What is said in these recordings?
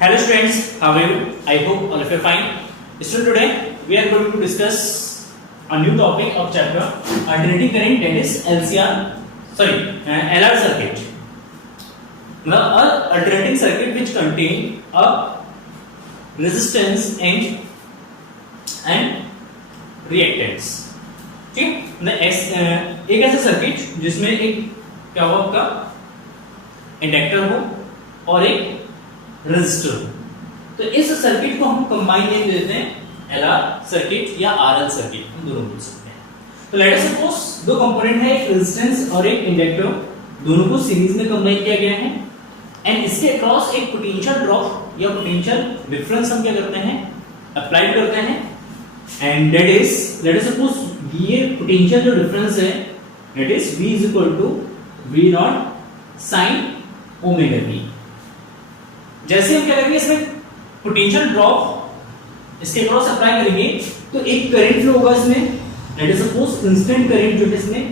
Hello students, how are you? I hope all of you are fine. Students, today we are going to discuss a new topic of chapter alternating current, that is LR circuit. Now, an alternating circuit which contain a resistance and reactance. ठीक है, एक ऐसा circuit जिसमें एक क्या हो आपका inductor हो और एक रेजिस्टर हो, तो इस सर्किट को हम कंबाइन नेम देते हैं एलआर सर्किट या आरएल सर्किट, हम दोनों बोल सकते हैं। तो लेट अस सपोज दो कंपोनेंट है, एक रेजिस्टेंस और एक इंडक्टर, दोनों को सीरीज में कंबाइन किया गया है एंड इसके अक्रॉस एक पोटेंशियल ड्रॉप या पोटेंशियल डिफरेंस हम क्या करते हैं, अप्लाई करते हैं and that is let us suppose ये पोटेंशियल जो डिफरेंस है that is V is equal to V not sine omega t। जैसे हम क्या करेंगे, इसमें पोटेंशियल ड्रॉप इसके क्रॉस अप्लाई करेंगे तो एक करंट फ्लो होगा इसमें, let us suppose instant current जो है इसमें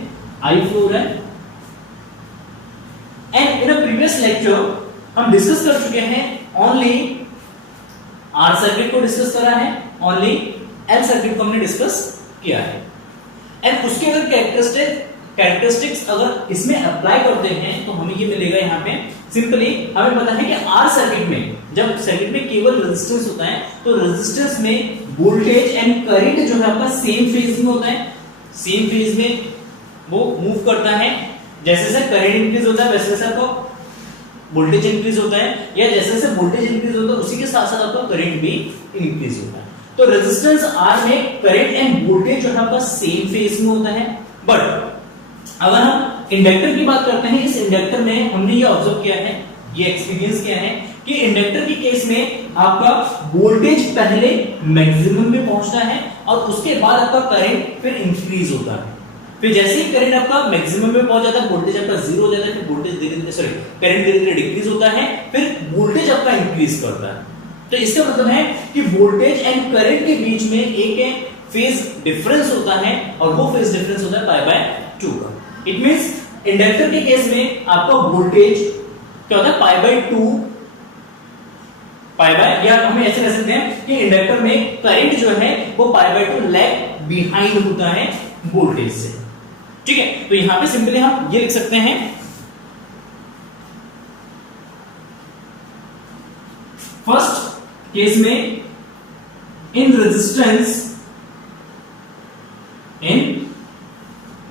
I फ्लो हो रहा है। And in a previous lecture हम डिस्कस कर चुके हैं ओनली आर सर्किट को डिस्कस करा है, ओनली एल सर्किट को हमने डिस्कस किया है एंड उसके अगर कैरेक्टरिस्टिक्स अगर इसमें अप्लाई करते हैं तो हमें ये मिलेगा। यहाँ पे सिंपली हमें पता है कि आर सर्किट में जब सर्किट में केवल रेजिस्टेंस होता है तो रेजिस्टेंस में वोल्टेज एंड करंट जो है आपका सेम फेज में होता है, सेम फेज में वो मूव करता है। जैसे जैसे करंट इंक्रीज होता है वैसे वैसे आपका वोल्टेज इंक्रीज होता है, या जैसे जैसे वोल्टेज इंक्रीज होता है उसी के साथ साथ आपका करंट भी इंक्रीज होता है। तो रेजिस्टेंस आर में करंट एंड वोल्टेज जो है आपका सेम फेज में होता है। बट अगर हम इंडक्टर की बात करते हैं, इस इंडक्टर में हमने ये ऑब्जर्व किया है, ये एक्सपीरियंस किया है कि इंडक्टर के केस में आपका वोल्टेज पहले मैक्सिमम में पहुंचता है और उसके बाद आपका करंट फिर इंक्रीज होता है। फिर जैसे ही करंट आपका मैक्सिमम में पहुंच जाता है, वोल्टेज आपका जीरो हो जाता है, फिर वोल्टेज करंट धीरे धीरे डिक्रीज होता है, फिर वोल्टेज आपका इंक्रीज करता है। तो इसका मतलब है कि वोल्टेज एंड करंट के बीच में एक फेज डिफरेंस होता है और वो फेज डिफरेंस होता है पाई बाय 2 का। इट मींस इंडक्टर के केस में आपका वोल्टेज क्या होता है, पाई बाय 2, पाई बाय, या हम ऐसे कह सकते हैं कि इंडक्टर में करंट जो है वो पाई बाय 2 लैग बिहाइंड होता है वोल्टेज से। ठीक है, तो यहां पे सिंपली हम ये लिख सकते हैं फर्स्ट केस में in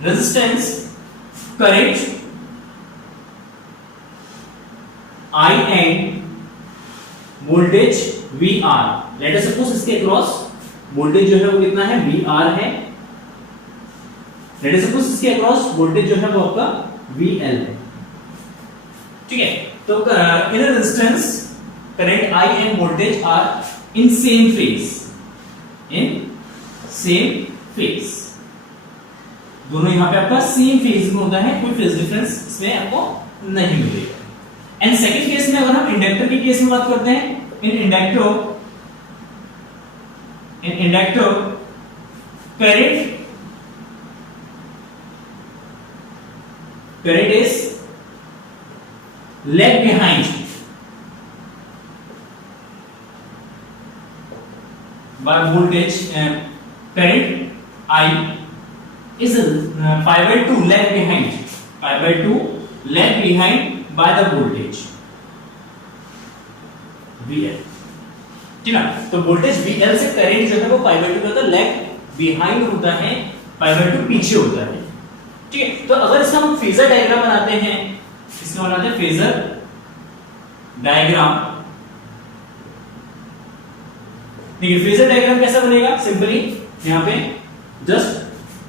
resistance current I and voltage VR। Let us suppose इसके अक्रॉस वोल्टेज जो है वो कितना है, VR है। लेट अस सपोज इसके अक्रॉस वोल्टेज जो है वो आपका VL है। ठीक है, तो in a resistance current I and voltage are in same phase, दोनों यहां पे आपका सेम फेज में होता है, कोई फेज डिफरेंस इसमें आपको नहीं मिलेगा। एंड सेकंड केस में अगर हम इंडक्टर के केस में बात करते हैं, in inductor current is lag behind by voltage, current I is pi by 2 lag behind by the voltage VL। ठीक है, तो वोल्टेज VL से करंट जो है वो पाई बाय 2 का लैग बिहाइंड होता है, पाई बाय 2 पीछे होता है। ठीक है, तो अगर इसका हम फेजर डायग्राम बनाते हैं, इसका बनाते हैं फेजर डायग्राम। देखिए फेजर डायग्राम कैसा बनेगा, सिंपली यहां पे जस्ट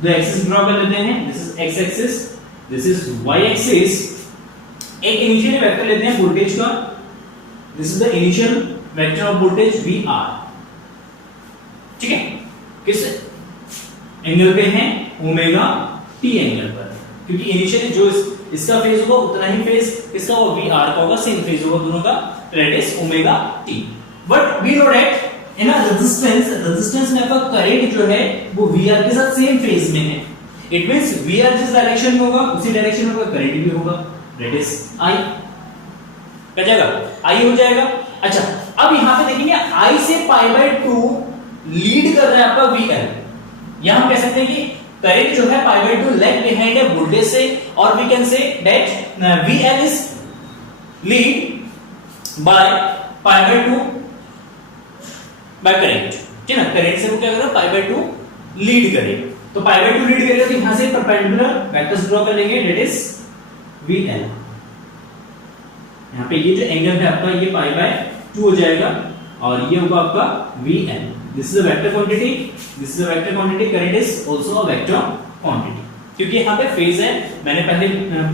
दो एक्सिस ड्रॉ कर लेते हैं, this is X axis, this is Y axis. एक इनिशियल वेक्टर लेते हैं वोल्टेज का, this is the initial vector of voltage VR। ठीक है, किस एंगल पे है, ओमेगा t एंगल पर, क्योंकि इनिशियली जो इसका फेज होगा उतना ही फेज इसका और VR का होगा, सेम फेज होगा दोनों का, that is omega t। But we know that in a resistance में आपका करंट जो है वो VR के साथ सेम फेज में है। इट मींस VR जिस डायरेक्शन में होगा उसी डायरेक्शन में आपका करंट भी होगा, दैट इज I। क्या जाएगा, I हो जाएगा। अच्छा, I से π/2 लीड कर रहा है आपका VL। यहां हम कह सकते हैं कि करंट जो है π/2 लैग बिहाइंड है वोल्टेज से, और we can see that VL is lead by π/2 by current. ठीक है ना, करंट से वो क्या करेगा, π/2 लीड करेगा। तो π/2 लीड करेगा तो यहां से परपेंडिकुलर वेक्टर्स ड्रॉ कर लेंगे, दैट इज VL। यहां पे ये जो एंगल है आपका ये π/2 हो जाएगा, और ये होगा आपका VL। This is a vector quantity, this is a vector quantity, current is also a vector quantity. क्योंकि यहां पे फेज है, मैंने पहले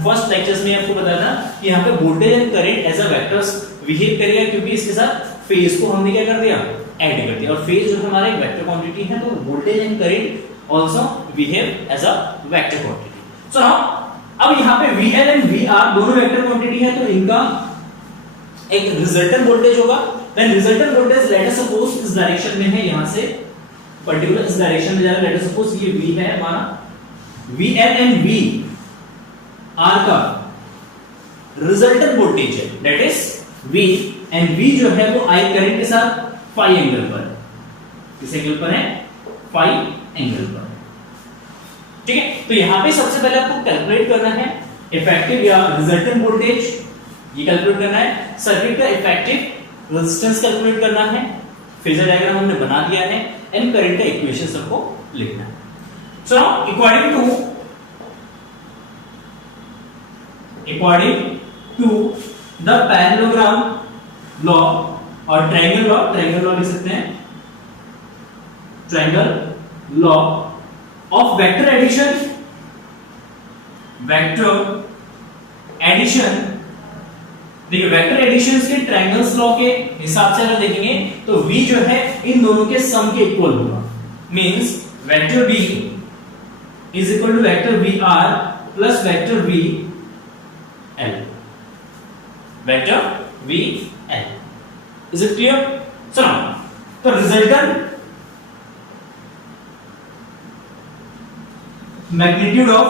फर्स्ट लेक्चर्स में आपको बताया था कि यहां पे voltage and current as a vectors behave करेगा, क्योंकि इसके साथ फेज को हमने क्या कर दिया, ऐड कर दिया। और फेज जो हमारा एक वेक्टर क्वांटिटी है, तो voltage and current also behave as a vector quantity. So now अब यहां पे VL एंड VR दोनों वेक्टर क्वांटिटी है, तो इनका एक रिजल्टेंट वोल्टेज होगा। Then resultant voltage let us suppose इस डायरेक्शन में है, यहां से पर्टिकुलर इस डायरेक्शन में जा रहा है, लेट अस सपोज ये V है हमारा, VL एंड VR का रिजल्टेंट वोल्टेज है, that is V, and V जो है वो I करंट के साथ फाई एंगल पर, किस एंगल पर है, फाई एंगल पर। ठीक है, तो यहां पे सबसे पहले आपको कैलकुलेट करना है इफेक्टिव या रिजल्टेंट वोल्टेज, ये कैलकुलेट करना है। सर्किट का इफेक्टिव रेजिस्टेंस कैलकुलेट करना है, फेजर डायग्राम हमने बना दिया है, एंड करंट का इक्वेशन सबको लिखना है। So now according to the parallelogram law और ट्रायंगल लॉ लिख सकते हैं, triangle law of vector addition. देखिए वेक्टर एडिशन के ट्रायंगल्स लॉ के हिसाब से अगर देखेंगे तो V जो है इन दोनों के सम के इक्वल होगा, means vector V is equal to vector VR plus vector VL, vector VL। Is it clear? चलो, तो resultant magnitude of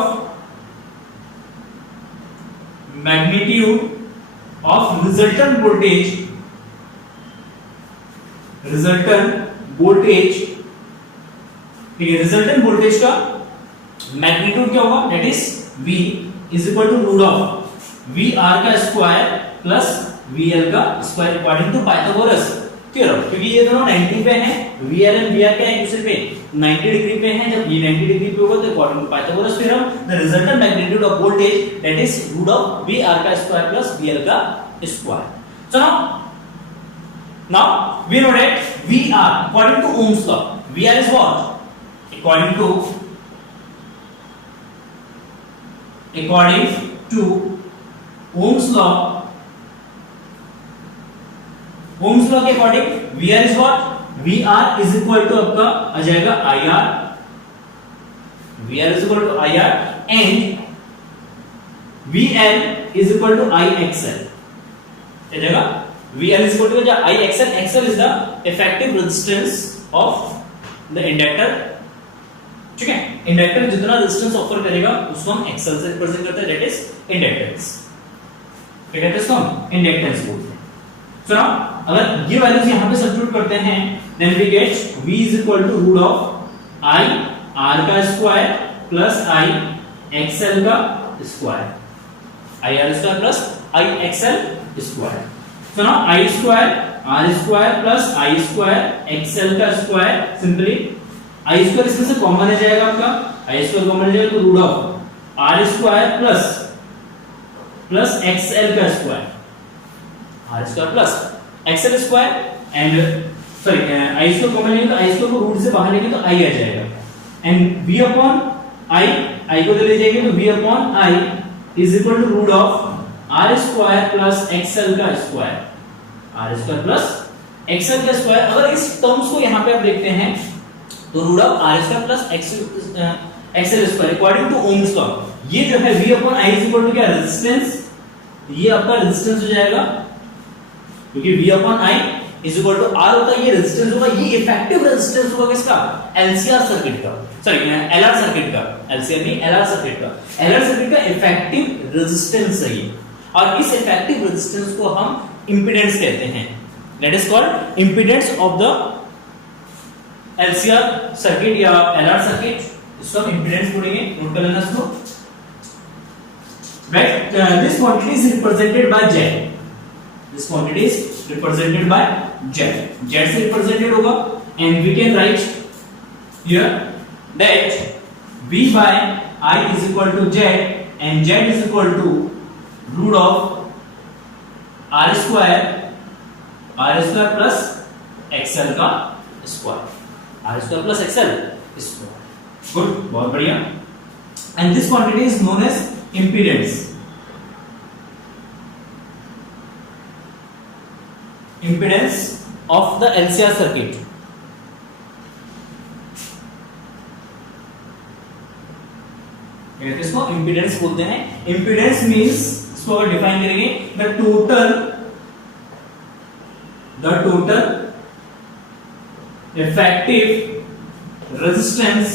resultant voltage ठीक है, रिजल्टेंट वोल्टेज का मैग्नीट्यूड क्या होगा, that is V is equal to root of VR का square plus VL का square according to Pythagoras theorem. क्योंकि ये दोनों 90 पे हैं, VL एंड VR क्या एक दूसरे पे 90 डिग्री पे हैं, जब ये 90 डिग्री पे होगा तो according to Pythagoras theorem the resultant magnitude of voltage that is root of VR का स्क्वायर प्लस VL का square. So now we know that VR according to Ohm's law, VR is what, according to Ohm's law के according VR is what, VR is equal to आपका आ जाएगा IR, VR is equal to IR and VL is equal to IXL। क्या जाएगा, VL is equal to IXL, XL is the effective resistance of the inductor। ठीक है, inductor जितना resistance offer करेगा उसको हम XL से रिप्रेजेंट करते हैं, दैट इज इंडक्टेंस। ठीक है, इसको हम इंडक्टेंस बोलते हैं। सो नाउ अगर ये वैल्यूज यहां पे सब्स्टिट्यूट करते हैं then we get V is equal to root of I R का स्क्वायर प्लस I XL का square, I R square plus I XL square. So now I square R square plus I square XL का square, simply I square इसमें से common आ जाएगा आपका, I square common आ जाएगा तो root of R square plus XL का square, R square plus XL square and sorry I square common लेंगे तो I स्क्वायर को रूट से बाहर लेंगे तो I आ जाएगा, एंड V अपॉन I को ले जाएंगे तो V upon I is equal to root of R square plus XL का square, R square plus XL का स्क्वायर। अगर इस टर्म्स को यहां पे आप देखते हैं तो root of R square plus XL square according to Ohm's law, ये जो है V upon I is equal to क्या, रेजिस्टेंस, ये आपका रेजिस्टेंस हो जाएगा, क्योंकि V upon I is equal to R होता है, ये रेजिस्टेंस होगा, ये इफेक्टिव रेजिस्टेंस होगा किसका, LCR सर्किट का, सॉरी LR सर्किट का, LCR नहीं LR सर्किट का, LR सर्किट का इफेक्टिव रेजिस्टेंस है ये, और इस इफेक्टिव रेजिस्टेंस को हम इंपेडेंस कहते हैं। That is called impedance of the LCR circuit या एलआर सर्किट, इसको हम इंपीडेंस बोलेंगे, नोट कर लेना इसको। This quantity is represented by Z. This quantity is represented by Z. Z से represented होगा, and we can write here that V by I is equal to Z, and Z is equal to root of R square plus XL का square, R square plus XL square. Good, बहुत बढ़िया। And this quantity is known as impedance. Impedance of the LCR circuit. इसको impedance बोलते हैं। Impedance means, इसको अगर define करेंगे, the total effective resistance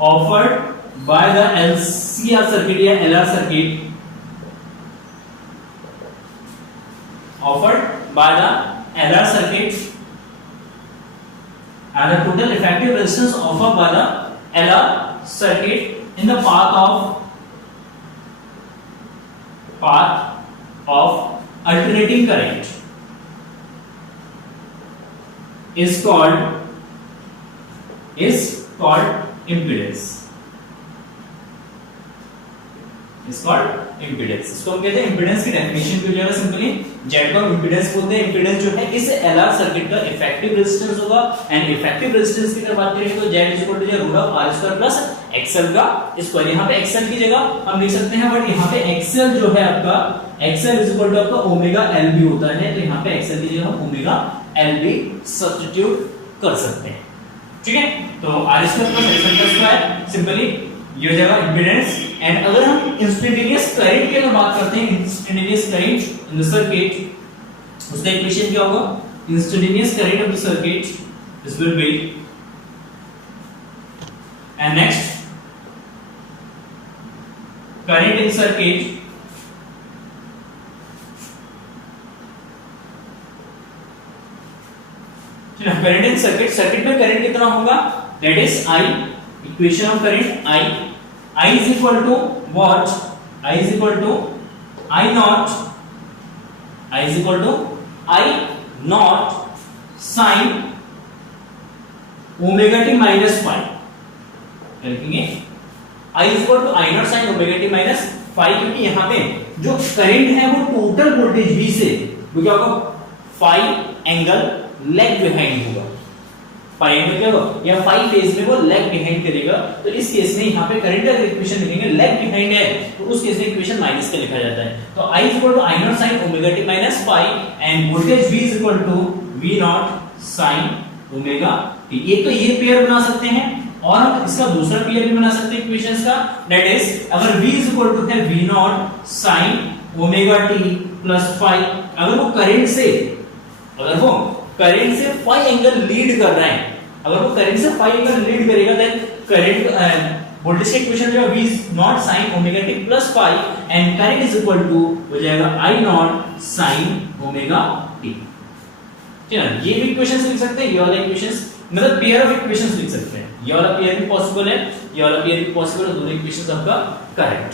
offered by the LCR circuit या LR circuit, offered by the LR circuit, and the total effective resistance offered by the LR circuit in the path of alternating current is called impedance. Is called impedance. इसको हम कहते हैं impedance की definition की जाएगा simply Z को हम impedance बोलते हैं। impedance जो है इस LR सर्किट का इफेक्टिव रेजिस्टेंस होगा, एंड इफेक्टिव रेजिस्टेंस की अगर बात करेंगे तो Z is equal to root of R square plus XL का स्क्वायर। यहाँ पे XL की जगह हम लिख सकते हैं, बट यहाँ पे XL जो है आपका XL इज इक्वल टू आपका ओमेगा L भी होता है, तो यहाँ पे XL की जगह हम ओमेगा L भी सब्स्टिट्यूट कर सकते हैं। ठीक है, तो R स्क्वायर प्लस XL का स्क्वायर सिंपली ये हो जाएगा इंपीडेंस। एंड अगर हम इंस्टेंटेनियस करंट की अगर बात करते हैं, instantaneous current in the circuit, उसका इक्वेशन क्या होगा? Instantaneous current of the circuit this will be, and next current in circuit current in circuit में करंट कितना होगा? That is I, equation of current I is equal to what? I is equal to I naught sin omega t minus phi। लिखेंगे I is equal to I naught sin omega t minus phi, क्योंकि यहाँ पे जो current है वो total voltage V से वो क्या होगा? phi एंगल लेग बिहाइंड होगा। फाई एंगल क्या होगा? या फाई फेज में वो लेग बिहाइंड करेगा, तो इस केस में यहाँ पे करंट का इक्वेशन लिखेंगे, लेग बिहाइंड है तो उस केस में इक्वेशन माइनस का लिखा जाता है। तो I is equal to I naught sin omega t minus phi and voltage V is equal to V naught sin omega t। एक तो ये पेयर बना सकते हैं, और हम इसका दूसरा पेयर भी बना सकते हैं इक्वेशंस का, दैट इज अगर V is equal to है V naught sin omega t plus phi, अगर वो करंट से फाई एंगल लीड कर रहा है, अगर वो करंट से फाई एंगल लीड करेगा, देन करंट वोल्टेज का इक्वेशन जो है V naught sin omega t plus phi and current is equal to हो जाएगा I naught sin omega t। ठीक है, ये भी इक्वेशंस लिख सकते हैं, ये वाला इक्वेशंस मतलब पेयर ऑफ इक्वेशंस लिख सकते हैं, ये वाला पेयर भी पॉसिबल है, ये वाला पेयर भी पॉसिबल है, दोनों इक्वेशंस आपका करेक्ट।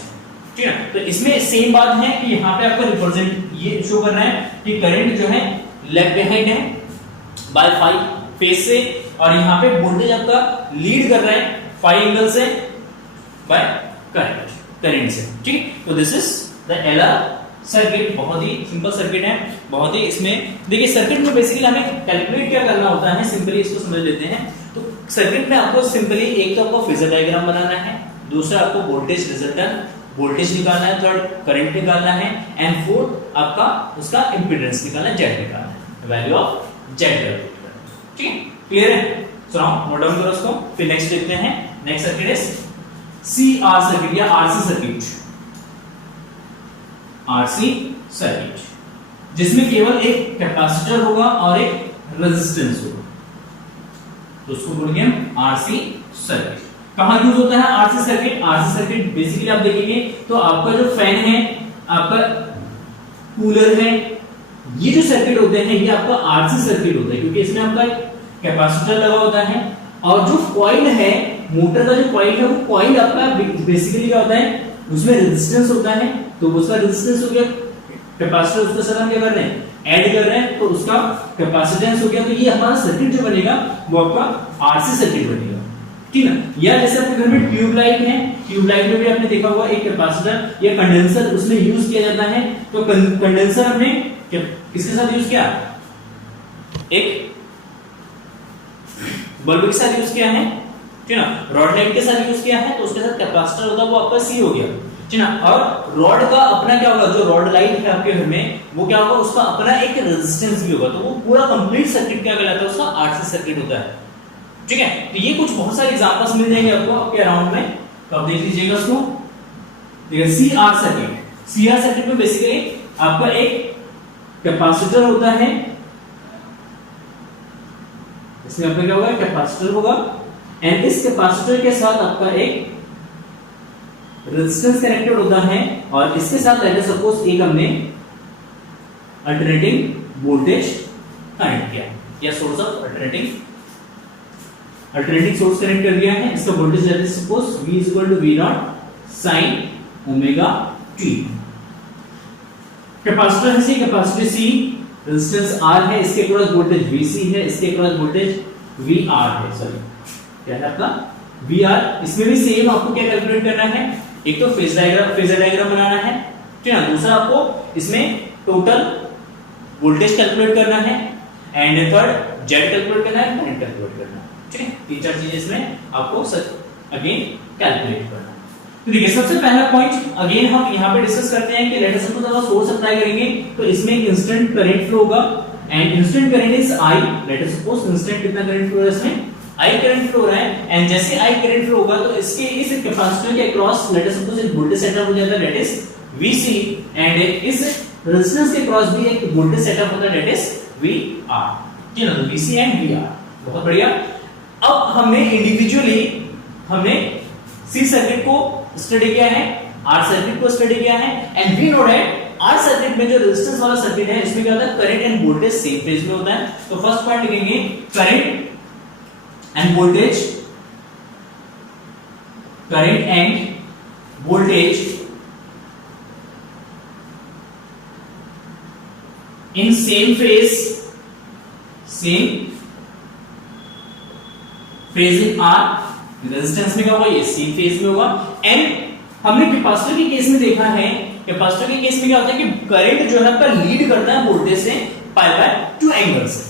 ठीक है, तो इसमें सेम बात है कि यहाँ पे आपको रिप्रेजेंट ये शो करना है कि करंट जो है लेग बिहाइंड है बाय फाई फेज से, और यहाँ पे वोल्टेज आपका लीड कर रहा है फाई एंगल से बाय करंट से। ठीक, तो this is the LR circuit. बहुत ही सिंपल सर्किट है, बहुत ही इसमें देखिए सर्किट में बेसिकली हमें कैलकुलेट क्या करना होता है, सिंपली इसको समझ लेते हैं। तो सर्किट में आपको सिंपली एक तो आपको फेजर डायग्राम बनाना है, दूसरा आपको वोल्टेज रिजल्टेंट वोल्टेज निकालना है, थर्ड करंट निकालना है, एंड फोर्थ आपका उसका इंपीडेंस निकालना है, जेड निकालना है, वैल्यू ऑफ जेड। ठीक है, क्लियर है? सो नाउ नोट डाउन करो उसको, फिर नेक्स्ट देखते हैं। Next circuit is CR circuit या आरसी सर्किट, आरसी सर्किट जिसमें केवल एक कैपेसिटर होगा और एक रेजिस्टेंस होगा, तो उसको बोलेंगे हम आरसी सर्किट। कहां यूज होता है RC circuit? RC circuit basically आप देखेंगे तो आपका जो फैन है, आपका कूलर है, ये जो सर्किट होते हैं ये आपका आरसी सर्किट होता है, क्योंकि इसमें आपका कैपेसिटर लगा होता है और जो कॉइल है, मोटर का जो कॉइल है वो कॉइल आपका बेसिकली क्या होता है, उसमें रेजिस्टेंस होता है, तो उसका रेजिस्टेंस हो गया, कैपेसिटर उसके साथ हम क्या कर रहे हैं, ऐड कर रहे हैं, तो उसका कैपेसिटेंस हो गया, तो ये हमारा सर्किट जो बनेगा वो आपका आरसी सर्किट बनेगा, ठीक है। या जैसे आपके घर में ट्यूबलाइट है, ट्यूबलाइट में भी आपने देखा होगा एक कैपेसिटर या कंडेंसर उसमें यूज किया जाता है, तो कंडेंसर हमने किसके साथ यूज किया, एक बल्ब के साथ यूज किया है, ठीक है ना, रॉड लाइट के साथ यूज किया है, तो उसके साथ कैपेसिटर होगा वो आपका सी हो गया, ठीक है ना। और रॉड का अपना क्या होगा, जो रॉड लाइट है आपके घर में वो क्या होगा, उसका अपना एक रेजिस्टेंस भी होगा, तो वो पूरा कंप्लीट सर्किट क्या कहलाता है, उसका आरसी सर्किट होता है, ठीक है। तो ये कुछ बहुत सारे एग्जांपल्स मिल जाएंगे आपको आपके अराउंड में, तो आप देख लीजिएगा उसको। देखिए सीआर सर्किट, सीआर सर्किट में बेसिकली आपका एक कैपेसिटर होता है, इसमें आपका क्या होगा, कैपेसिटर होगा, एंड इस कैपेसिटर के साथ आपका एक रेजिस्टेंस कनेक्टेड होता है, और इसके साथ लेट अस सपोज एक हमने अल्टरनेटिंग वोल्टेज कनेक्ट किया या source of alternating source connect कर दिया है, इसका voltage let us suppose V V0 sin omega t। Capacitor है सी, कैपेसिटर C, रेजिस्टेंस R है, इसके अक्रॉस वोल्टेज VC है, इसके अक्रॉस वोल्टेज VR है, सॉरी क्या है आपका VR। इसमें भी सेम आपको क्या कैलकुलेट करना है, एक तो फेजर डायग्राम बनाना है, ठीक है ना, दूसरा आपको इसमें टोटल वोल्टेज कैलकुलेट करना है, एंड थर्ड जेड कैलकुलेट करना है, करंट कैलकुलेट करना है, ठीक है। तीन चार चीजें इसमें आपको अगेन कैलकुलेट करना है। तो देखिए सबसे पहला पॉइंट अगेन हम यहाँ पे डिस्कस करते हैं कि लेट अस सपोज अगर सोर्स अप्लाई करेंगे तो इसमें एक इंस्टेंट करंट फ्लो होगा, and instant current is I, late us suppose instant कितना करंट फ्लो है, इसमें आई करंट फ्लो हो रहा है, एंड जैसे आई करंट फ्लो होगा तो इसके इस कैपेसिटर के अक्रॉस लेट अस सपोज एक वोल्टेज सेटअप हो जाता है, दैट इज VC, एंड इस रेजिस्टेंस के अक्रॉस भी एक वोल्टेज सेटअप होता है, दैट इज VR, ठीक है ना, तो VC एंड VR, बहुत बढ़िया। अब हमने इंडिविजुअली हमने सी सर्किट को स्टडी किया है, आर सर्किट को स्टडी किया है, and we know that R circuit में जो रेजिस्टेंस वाला सर्किट है इसमें क्या होता है, current end voltage same phase में होता है। तो फर्स्ट पॉइंट लिखेंगे current end voltage, current end voltage in same phase in are, resistance में क्या होगा, ये सेम फेज में होगा। एंड हमने कैपेसिटर के केस में देखा है, कैपेसिटर के केस में क्या होता है कि करंट जो है आपका लीड करता है वोल्टेज से पाई बाय 2 एंगल से।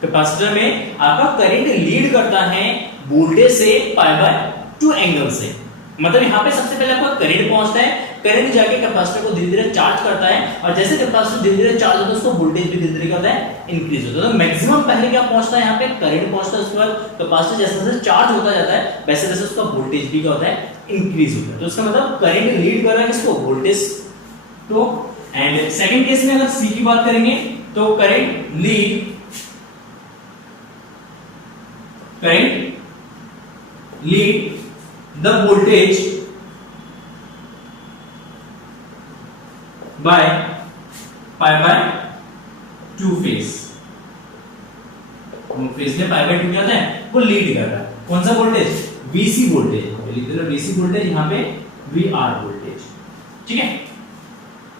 कैपेसिटर में आपका करंट लीड करता है वोल्टेज से पाई बाय 2 एंगल से, मतलब यहां पे सबसे पहले आपका करंट पहुंचता है, करंट जाके कैपेसिटर को धीरे धीरे चार्ज करता है, और जैसे कैपेसिटर धीरे धीरे चार्ज होता है उसको वोल्टेज भी धीरे धीरे क्या होता है, इंक्रीज होता है। तो मैक्सिमम पहले क्या पहुंचता है, यहाँ पे करंट पहुंचता है, उसके बाद कैपेसिटर जैसे जैसे चार्ज होता जाता है वैसे वैसे उसका वोल्टेज भी क्या होता है, इंक्रीज होता है। तो उसका मतलब करंट लीड कर रहा है किसको, वोल्टेज को। एंड सेकंड केस में अगर सी की बात करेंगे तो current lead the voltage by pi by 2 phase, phase में पाई बाय 2 क्या होता है, वो लीड कर रहा है। कौन सा वोल्टेज, VC वोल्टेज, लिख दो VC वोल्टेज, यहाँ पे VR वोल्टेज, ठीक है।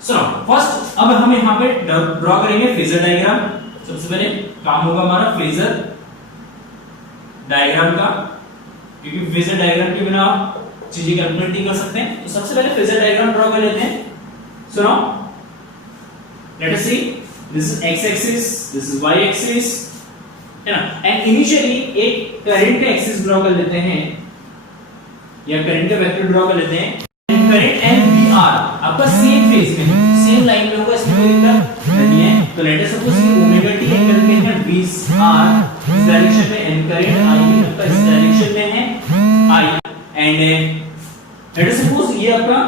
सो फर्स्ट अब हम यहाँ पे ड्रॉ करेंगे फेजर डायग्राम। सबसे पहले काम होगा हमारा फेजर डायग्राम का, क्योंकि फेजर डायग्राम के बिना चीजें कैलकुलेट नहीं कर सकते हैं। तो सबसे पहले फेजर डायग्राम ड्रॉ कर लेते हैं। So now let us see, this is x axis, this is y axis, है ना। एंड इनिशियली एक करंट का एक्सिस ड्रॉ कर लेते हैं या करंट का वेक्टर ड्रॉ कर लेते हैं। करंट एंड VR आपका सेम फेज में, सेम लाइन में होगा, इसमें कोई दिक्कत नहीं है। तो लेट अस सपोज कि ओमेगा t एंगल में है VR इस डायरेक्शन में, एंड करंट I भी आपका इस डायरेक्शन में है I, and let us suppose ये आपका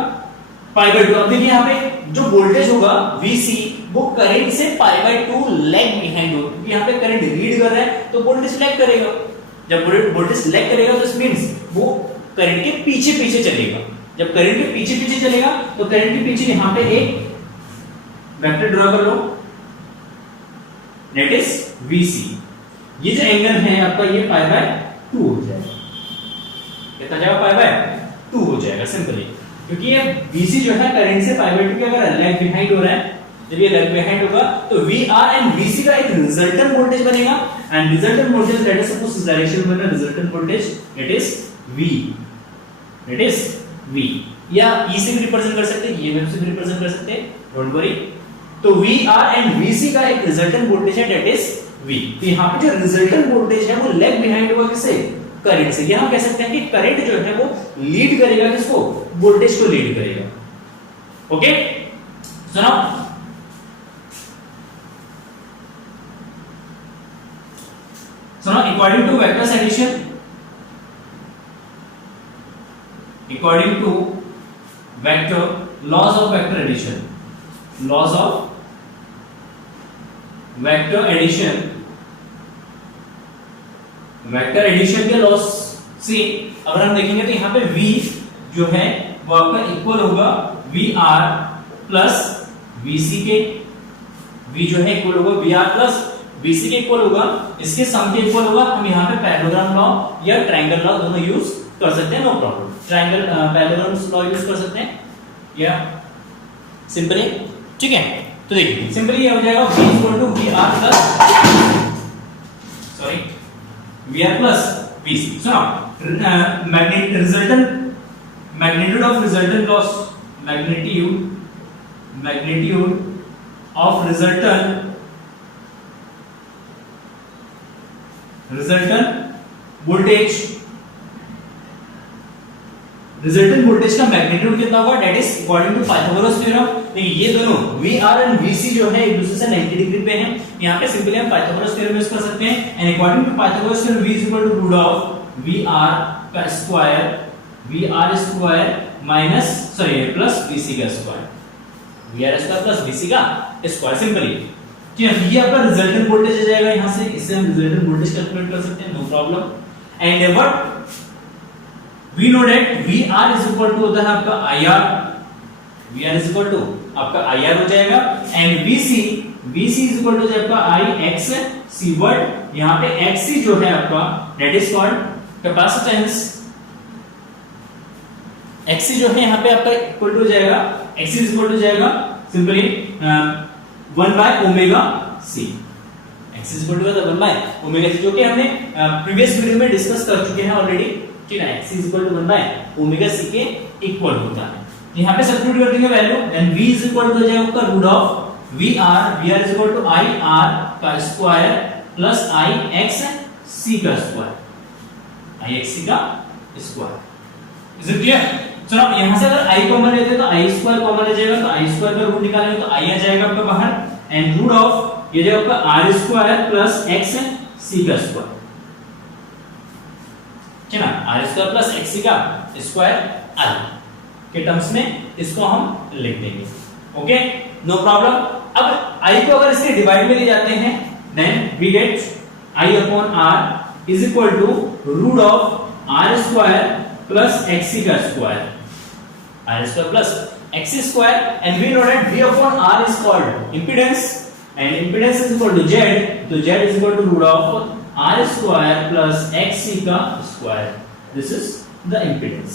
पाई बाय 2। अब देखिए यहाँ पे जो वोल्टेज होगा VC वो करंट से पाई बाय 2 लैग बिहाइंड होगा, क्योंकि यहाँ पे करंट लीड कर रहा है तो वोल्टेज लैग करेगा, जब वोल्टेज लैग करेगा तो इट मींस वो करंट के पीछे पीछे चलेगा। जब करंट के पीछे पीछे चलेगा तो करंट के पीछे यहां पे एक वेक्टर ड्रॉ कर लो, दैट इज VC। ये जो एंगल है आपका ये π/2 हो जाएगा। कितना जाएगा? π/2 हो जाएगा सिंपली, क्योंकि ये VC जो है करंट से π/2 के अगर लैग बिहाइंड हो रहा है, जब ये लैग बिहाइंड होगा तो VR एंड VC का एक रिजल्टेंट वोल्टेज बनेगा, and resultant voltage that is suppose इस डायरेक्शन में बना resultant voltage that is V, that is V। या E से भी रिप्रेजेंट कर सकते हैं, ये वेव से भी रिप्रेजेंट कर सकते हैं, डोंट वरी। तो VR एंड VC का एक रिजल्टेंट वोल्टेज है दैट इज V। तो यहां पे जो रिजल्टेंट वोल्टेज है वो लैग बिहाइंड होगा किससे? करंट से। यहां कह सकते हैं कि करंट जो है वो लीड करेगा किसको? वोल्टेज को लीड करेगा। ओके, सुनो, according to vectors addition, according to vector laws of vector addition, laws of vector addition, vector addition के लॉस से अगर हम देखेंगे तो यहाँ पे V जो है वो आपका इक्वल होगा VR प्लस VC के। V जो है इक्वल होगा VR प्लस VC के इक्वल होगा, इसके सम के इक्वल होगा। हम यहाँ पे पैरेललोग्राम लॉ या ट्रायंगल लॉ दोनों यूज कर सकते हैं, no problem. Triangle parallelogram law use कर सकते हैं या सिंपली, ठीक है। तो देखिए सिंपली ये हो जाएगा V equal to VR plus sorry VR plus VC। So now magnitude of resultant loss, magnitude of resultant voltage, resultant voltage का मैग्नीट्यूड कितना होगा? That is according to Pythagoras theorem. देखिए ये दोनों VR एंड VC जो है एक दूसरे से 90 डिग्री पे हैं। यहां पे सिंपली हम पाइथागोरस थ्योरम यूज कर सकते हैं, and according to Pythagoras theorem V is equal to root of VR का square minus sorry plus VC का square, VR square plus VC का स्क्वायर सिंपली। ठीक है, ये आपका रिजल्टेंट वोल्टेज आ जाएगा। यहां से इससे हम रिजल्टेंट वोल्टेज कैलकुलेट कर सकते हैं, no problem. And what we know that VR is equal to होता है आपका IR, VR is equal to आपका IR हो जाएगा, and VC is equal to आपका IXC। वर्ड यहाँ पे XC जो है आपका that is called capacitance। XC जो है यहाँ पे आपका इक्वल टू हो जाएगा, XC is equal to जाएगा simply 1 by omega C। XC is equal to 1 by omega C, जो कि हमने प्रीवियस वीडियो में डिस्कस कर चुके हैं ऑलरेडी। ठीक है, x is equal to 1 by omega c के इक्वल होता है। यहाँ पे सब्स्टिट्यूट कर देंगे value, then v is equal to हो जाएगा आपका root of VR is equal to IR का स्क्वायर प्लस IXC का स्क्वायर, IXC का स्क्वायर। Is it clear? चलो यहाँ से अगर i कॉमन लेते हैं तो i स्क्वायर कॉमन ले जाएगा, तो i स्क्वायर का रूट निकालेंगे तो i आ जाएगा आपका बाहर, एंड रूट ऑफ ये जाएगा आपका r स्क्वायर प्लस XC का स्क्वायर। ठीक है ना, r स्क्वायर प्लस xc का स्क्वायर r के टर्म्स में इसको हम लिख देंगे। Okay, no problem. अब i को अगर इसके डिवाइड में ले जाते हैं then we get i upon r is equal to root of r square plus xc का square, r square plus xc square, and we know that v upon r is called impedance, and impedance is equal to z, तो z is equal to root of r square plus xc का square. This is the impedance.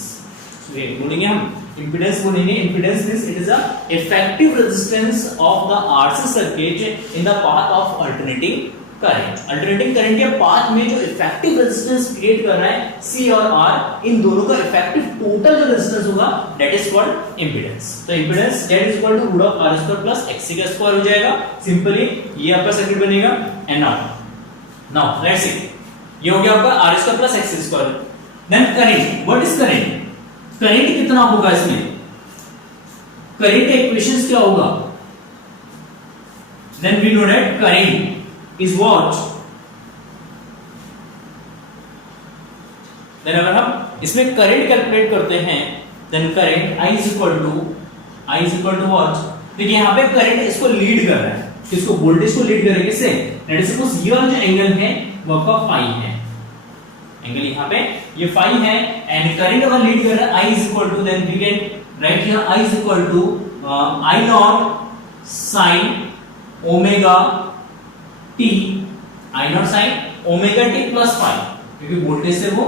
बोलेंगे हम impedance, बोलेंगे impedance means it is a effective resistance of the RC circuit in the path of alternating current. Alternating current के path में जो effective resistance create कर रहा है C और R, इन दोनों का इफेक्टिव टोटल जो रेजिस्टेंस होगा दैट इज कॉल्ड इंपेडेंस। तो impedance Z is equal to root of r square plus xc का स्क्वायर हो जाएगा। सिंपली ये आपका सर्किट बनेगा। एंड नाउ लेट्स सी, ये हो गया आपका r square plus x square. Then current, what is current? Current कितना होगा इसमें? करंट का इक्वेशंस क्या होगा? Then we know that current is what? Then अगर हम इसमें करंट कैलकुलेट करते हैं then current I is equal to what? देखिए यहां पे करंट इसको लीड कर रहा है, किसको? वोल्टेज को लीड करेगा। किससे? दैट इज सपोज ये वाला जो एंगल है वो आपका फाई है, एंगल यहाँ पे ये फाई है एंड करंट अगर लीड कर रहा है I is equal to, then we can write here I is equal to I not sine omega t, I not sine omega t plus phi, क्योंकि वोल्टेज से वो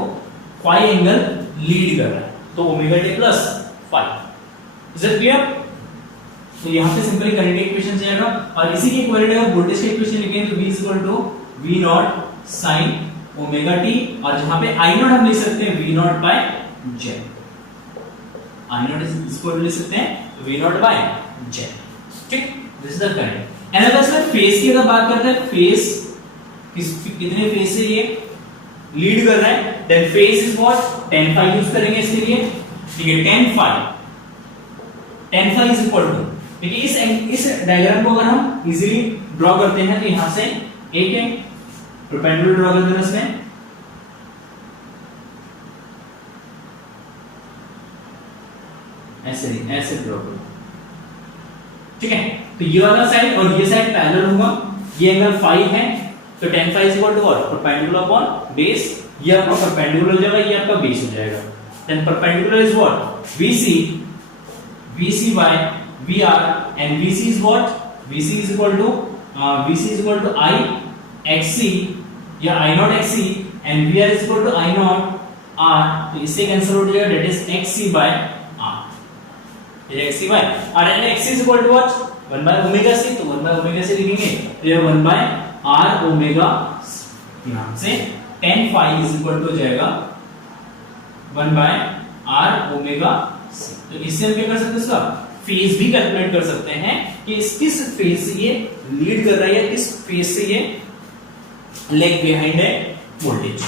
फाई एंगल लीड कर रहा है, तो omega t plus phi. Is it clear? तो यहाँ पे सिंपली करंट इक्वेशन जाएगा और इसी की इक्वलिटी अगर वोल्टेज का इक्वेशन लिखेंगे तो V is equal to V not sine omega t, और जहां पे I नॉट हम लिख सकते हैं V not by Z, I not is equal to लिख सकते हैं V नॉट बाय Z। ठीक, this is the current. And अगर इसमें फेज की अगर बात करते हैं, फेज कितने फेज से ये लीड कर रहा है, then phase is what, tan phi use करेंगे इसके लिए। ठीक है, tan phi is equal to, देखिए इस डायग्राम को अगर हम इजीली ड्रॉ करते हैं तो यहां से एक परपेंडिकुलर ड्रॉ करते हैं इसमें, ऐसे ड्रॉ करो। ठीक है, तो ये वाला साइड और ये साइड पैरेलल होगा, ये एंगल फाई है, तो tan phi is equal to what, perpendicular upon base, ये आपका परपेंडिकुलर हो जाएगा, ये आपका बेस हो जाएगा। Then perpendicular is what, VC by VR and VC is what? VC is equal to I XC या I not XC and VR is equal to I not R, तो इससे कैंसिल हो जाएगा, that is XC by R, ये XC by R and XC is equal to what? 1 by omega C, तो 1 by omega C लिखेंगे, तो ये 1 by R omega C, यहाँ से tan phi is equal to हो जाएगा 1 by R omega C। तो इससे हम क्या कर सकते हैं, इसका फेज भी कैलकुलेट कर सकते हैं कि किस फेज से ये लीड कर रहा है या किस फेज से ये लेग बिहाइंड है वोल्टेज।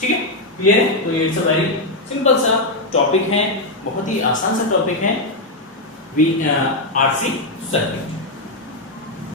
ठीक है, क्लियर है? तो ये इट्स अ वेरी सिंपल सा टॉपिक है, बहुत ही आसान सा टॉपिक है RC सर्किट।